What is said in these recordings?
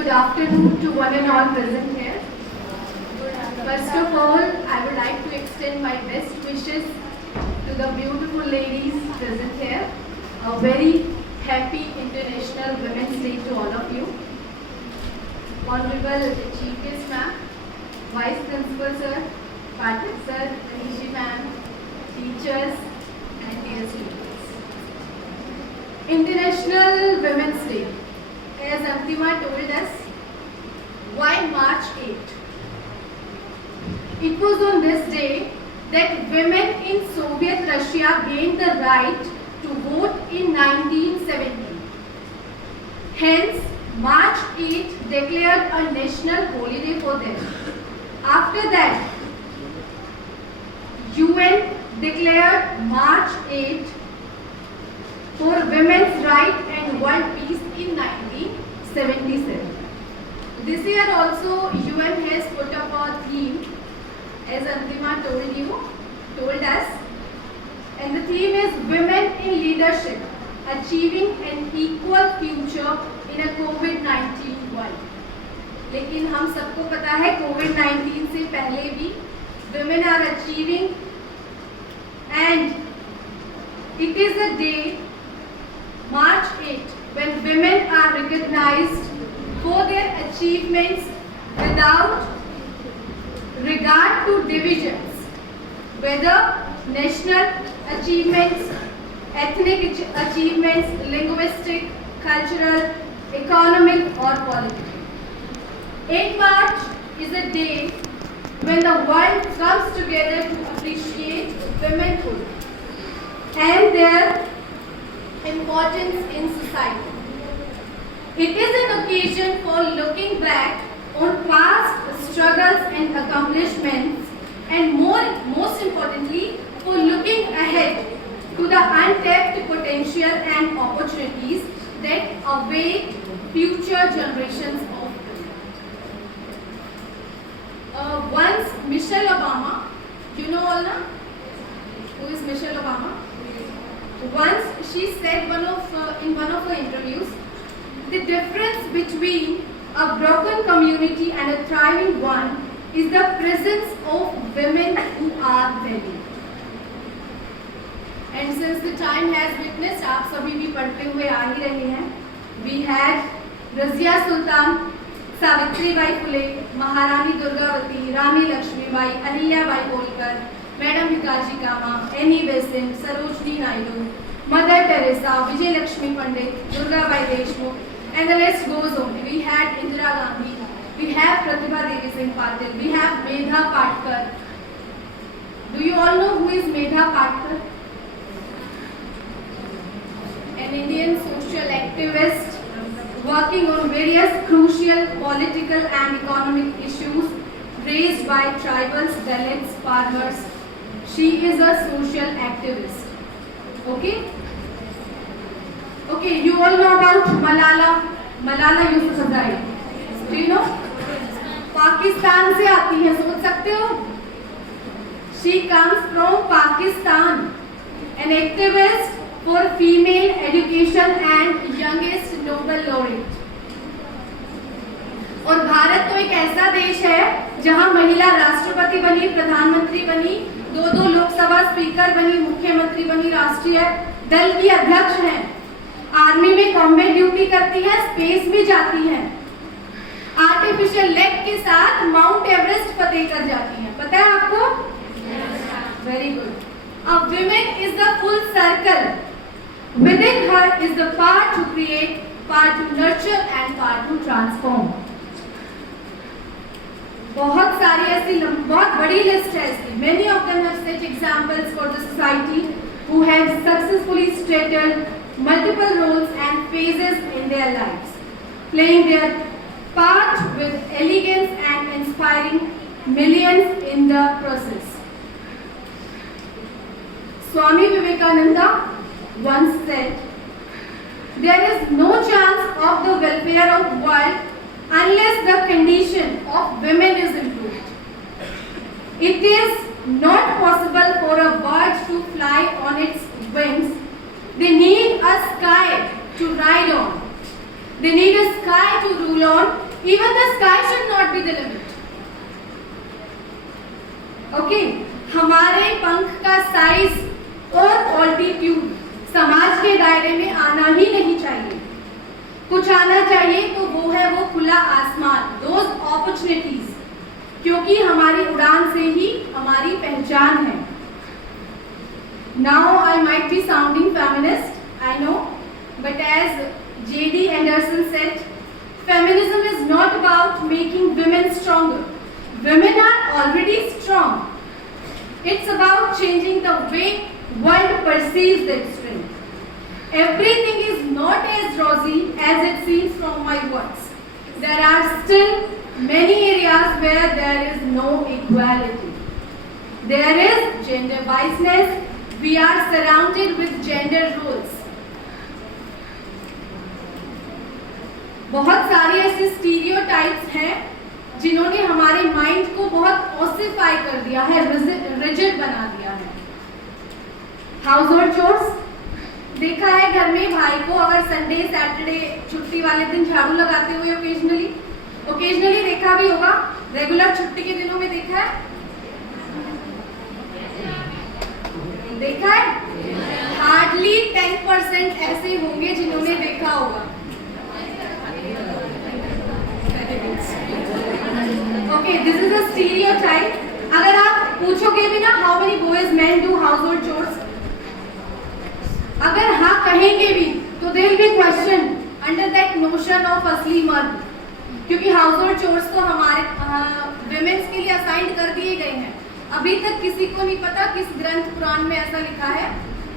good afternoon to one and all present here. First of all, I would like to extend my best wishes to the beautiful ladies present here. A very happy International Women's Day to all of you. Honorable Chief Guest Ma'am, Vice Principal Sir, Pathak Sir, Anishi Ma'am, teachers and dear students. International Women's Day. As Antima told us, why March 8? It was on this day that women in Soviet Russia gained the right to vote in 1917. Hence, March 8 declared a national holiday for them. After that, UN declared March 8 for women's right and world peace in 1977. This year also UN has put up a theme, as Antima told us, and the theme is Women in Leadership, Achieving an Equal Future in a COVID-19 world. लेकिन हम सबको पता है COVID-19 से पहले भी women are achieving, and it is a day, March 8, when women are recognized for their achievements without regard to divisions, whether national achievements, ethnic achievements, linguistic, cultural, economic or political. 8 March is a day when the world comes together to appreciate womanhood and their importance in society. It is an occasion for looking back on past struggles and accomplishments, and most importantly, for looking ahead to the untapped potential and opportunities that await future generations of women. Once Michelle Obama, you know all na? Who is Michelle Obama? Once she said in one of her interviews, the difference between a broken community and a thriving one is the presence of women who are valued. And since the time has witnessed, आप सभी भी पढ़ते हुए आ ही रहे हैं, we had Razia Sultan, Savitri Bai Phule, Maharani Durgavati, Rani Lakshmi Bai, Ahilya Bai Holkar, Madam Hitachi Kama, Annie Besant, Sarojini Naidu, Mother Teresa, Vijay Lakshmi Pandit, Durga Bai Deshmukh, and the list goes on. We had Indira Gandhi, we have Pratibha Devi Singh Patil, we have Medha Patkar. Do you all know who is Medha Patkar? An Indian social activist working on various crucial political and economic issues raised by tribals, Dalits, farmers. She is a social activist. Okay? Okay, you all know about Malala Yousafzai. Do you know? Pakistan से आती है, सोच सकते हो? She comes from Pakistan, an activist for female education and youngest Nobel laureate. और भारत तो एक ऐसा देश है जहां महिला राष्ट्रपति बनी, प्रधानमंत्री बनी, 2 लोकसभा स्पीकर बनी, मुख्यमंत्री बनी, राष्ट्रीय दल की अध्यक्ष हैं, आर्मी में कॉम्बैट ड्यूटी करती है, स्पेस में जाती है, आर्टिफिशियल लेग के साथ माउंट एवरेस्ट फतेह कर जाती है. पता है आपको? Very good. A woman is the full circle. Within her is the power to create, power to nurture and power to transform. बहुत सारी ऐसी बहुत बड़ी लिस्ट है इसकी. Many of them have set examples for the society who have successfully straddled multiple roles and phases in their lives, playing their part with elegance and inspiring millions in the process. Swami Vivekananda once said, "There is no chance of the welfare of world unless the condition of women is improved. It is not possible for a bird to fly on its wings. They need a sky to ride on. They need a sky to rule on Even the sky should not be the limit. Okay, हमारे पंख का size और altitude समाज के दायरे में आना ही नहीं चाहिए. कुछ आना चाहिए तो वो है वो खुला आसमान, दोज अपॉर्चुनिटीज, क्योंकि हमारी उड़ान से ही हमारी पहचान है. Now I might be sounding feminist, I know, but as J.D. Anderson said, feminism is not about making women stronger. Women are already strong. It's about changing the way world perceives that strength. Everything is not as rosy as it seems from my words. There are still many areas where there is no equality. There is gender biasness. We are surrounded with gender roles. बहुत सारे ऐसे stereotypes हैं जिन्होंने हमारे mind को बहुत ossify कर दिया है, रिजिड बना दिया है. हाउस होल्ड चोर्स देखा है घर में भाई को अगर संडे सैटरडे छुट्टी वाले दिन झाड़ू लगाते हुए ओकेजनली देखा भी होगा. रेगुलर छुट्टी के दिनों में देखा है हार्डली 10% ऐसे होंगे जिन्होंने देखा होगा. Okay, this is a stereotype. अगर आप पूछोगे भी ना how many boys man do house hold chores, अगर हाँ कहेंगे भी तो they will be question under that notion of असली मर्द, क्योंकि हाउस होल्ड चोर्स तो हमारे विमेन्स के लिए असाइन कर दिए गए हैं. अभी तक किसी को नहीं पता किस ग्रंथ पुराण में ऐसा लिखा है,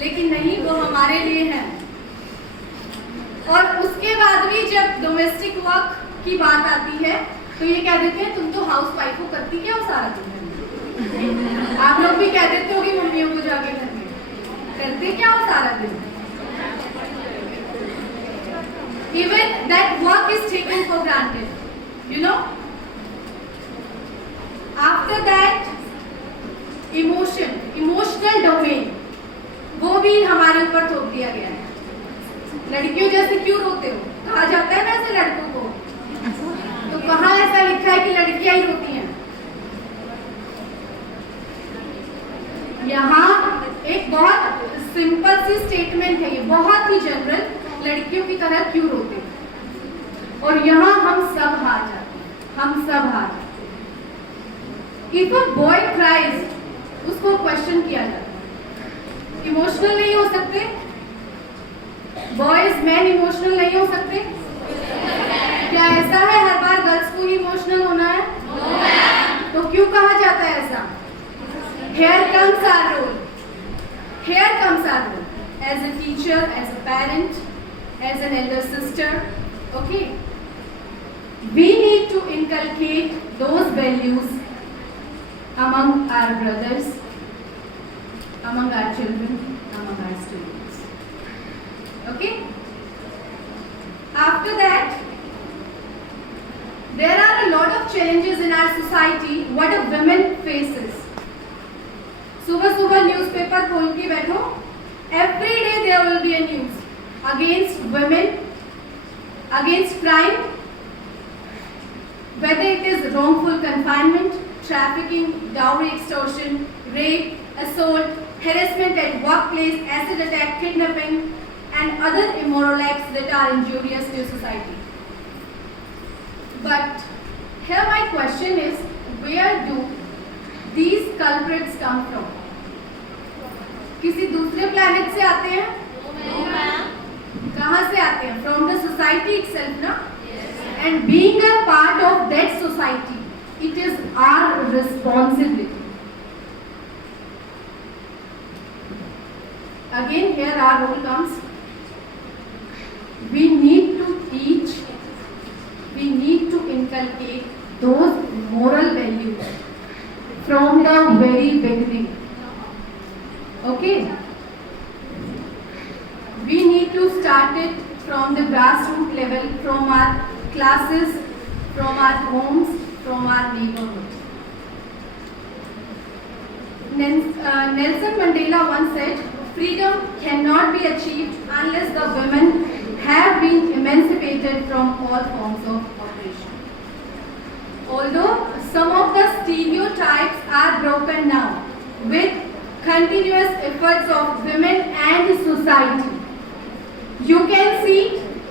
लेकिन नहीं, वो हमारे लिए है. और उसके बाद भी जब डोमेस्टिक वर्क की बात आती है तो ये कह देते हैं तुम तो हाउस वाइफ को करती क्या हो सारा दिन. आप लोग भी कह देते हो कि मम्मियों को जाके घर में करते क्या हो सारा दिन. Even that work is taken for granted, you know. After that emotional domain, वो भी हमारे ऊपर थोप दिया गया है. लड़कियों जैसे क्यों रोते हो, कहा जाता है ना ऐसे लड़कों को, तो कहाँ ऐसा लिखा है कि लड़कियां ही रोती हैं. यहाँ एक बहुत सिंपल सी स्टेटमेंट है, ये बहुत ही जनरल, लड़कियों की तरह क्यों रोते हैं. और यहाँ हम सब हार जाते हैं, हम सब हार जाते हैं. इफ अ बॉय क्राइज, उसको क्वेश्चन किया जाता है, इमोशनल नहीं हो सकते बॉयज, मैन इमोशनल नहीं हो सकते. क्या ऐसा है हर बार गर्ल्स को ही इमोशनल होना है? तो क्यों कहा जाता है ऐसा? Here comes our role. Here comes our role as a teacher, as a parent, as an elder sister. Okay. We need to inculcate those values among our brothers, among our children, among our students. Okay. After that, there are a lot of challenges in our society what a woman faces. सुबह सुबह newspaper खोल के बैठो, every day there will be a news against women, against crime, whether it is wrongful confinement, trafficking, dowry extortion, rape, assault, harassment at workplace, acid attack, kidnapping, and other immoral acts that are injurious to society. But here my question is, where do these culprits come from? किसी दूसरे planet से आते हैं? कहाँ से आते हैं? From the society itself, ना? And being a part of that society, it is our responsibility. Again, here our role comes. We need to teach, we need to inculcate those moral values from the very beginning. Okay? We need to start it from the grassroots level, from our classes, from our homes, from our neighborhood. Nelson Mandela once said, freedom cannot be achieved unless the women have been emancipated from all forms of oppression. stereotypes are broken now with continuous efforts of women and society. You can see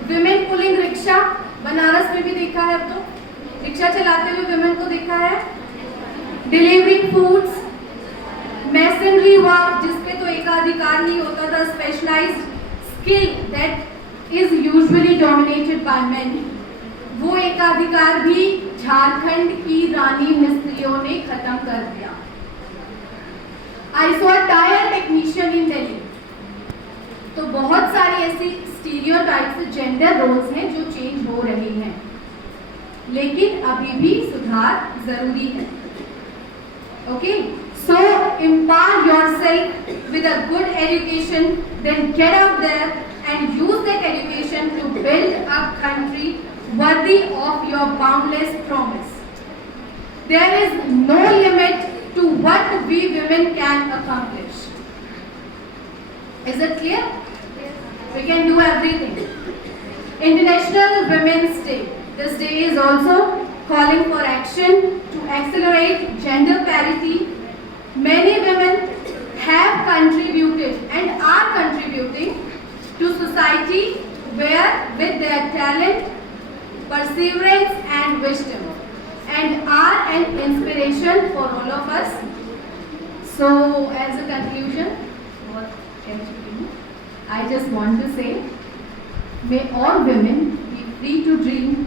women pulling rickshaw. Banaras में भी देखा है, अब तो rickshaw चलाते हुए women को देखा है. Delivering foods, masonry work जिसपे तो एकाधिकार ही होता था, specialized skill that is usually dominated by men. वो एकाधिकार भी झारखंड की रानी मिस्त्रियों ने खत्म कर दिया. I saw a tire technician in Delhi. तो बहुत सारी ऐसी स्टीरियोटाइप्स, जेंडर रोल्स हैं जो चेंज हो रही हैं, लेकिन अभी भी सुधार जरूरी है. Okay, so empower yourself with a good education, then get out there and use that education to build a country worthy of your boundless promise. There is no limit to what we women can accomplish. Is it clear? We can do everything. International Women's Day. This day is also calling for action to accelerate gender parity. Many women have contributed and are contributing to society where with their talent, perseverance and wisdom, and are an inspiration for all of us. So as a conclusion, what can you do? I just want to say, may all women be free to dream,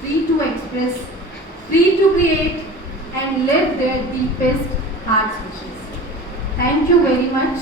free to express, free to create and live their deepest heart's wishes. Thank you very much.